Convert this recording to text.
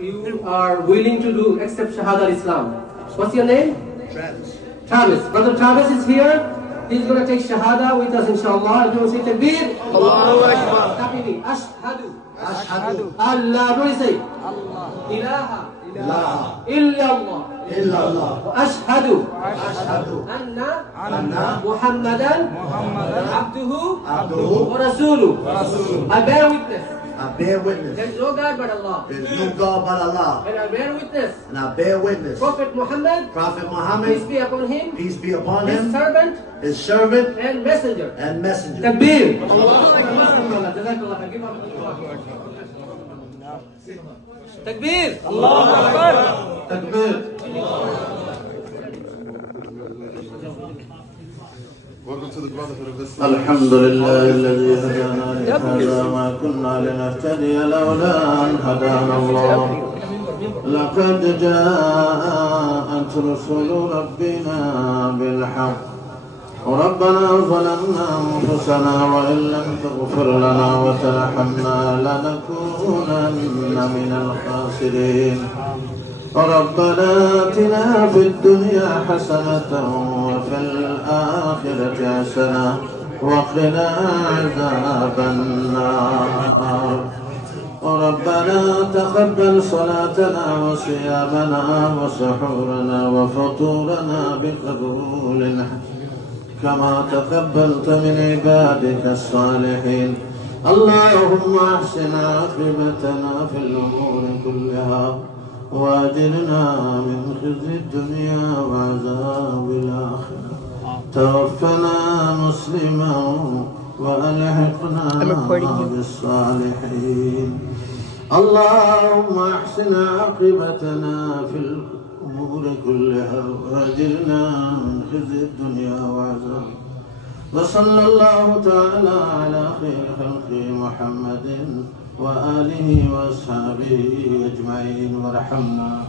You are willing to do accept Shahada Islam. What's your name? Travis. Travis. Brother Travis is here. He's going to take Shahada with us, inshallah. Everyone say Takbir. Allahu Akbar. Happily. Ashhadu. Ashhadu. Allah. What do you say? Allah. Ilaha. Ilaha. Illallah. Illallah. Wa ashhadu. Ashhadu. Anna. Muhammadan. Abduhu. Abduhu. Wa rasuluh. Rasuluh. I bear witness. I bear witness. There is no God but Allah. There is no God but Allah. And I bear witness. And I bear witness. Prophet Muhammad. Prophet Peace Muhammad. be upon him. Peace be upon His him. servant. His servant And messenger. and messenger. Takbir. Takbir. Allahu Akbar. Takbir. Welcome to the Brotherhood of Islam. الحمد لله الذي هدانا لهذا ما كنا لنهتدي لولا أن هدانا الله لقد جاءت رسل ربنا بالحق ربنا ظلمنا أنفسنا وإن لم تغفر لنا وترحمنا لنكونن من الخاسرين ربنا آتنا في الدنيا حسنة وفي الآخرة حسنة وقنا عذاب النار ربنا تقبل صلاتنا وصيامنا وسحورنا وفطورنا بقبول كما تقبلت من عبادك الصالحين اللهم احسن عاقبتنا في الأمور كلها واجرنا من خزي الدنيا وعذاب الآخرة توفنا مسلما وألحقنا بالصالحين اللهم احسن عاقبتنا في الأمور كلها واجرنا من خزي الدنيا وعذاب وصلى الله تعالى على خير خلقه محمد وآله وأصحابه أجمعين وارحمنا.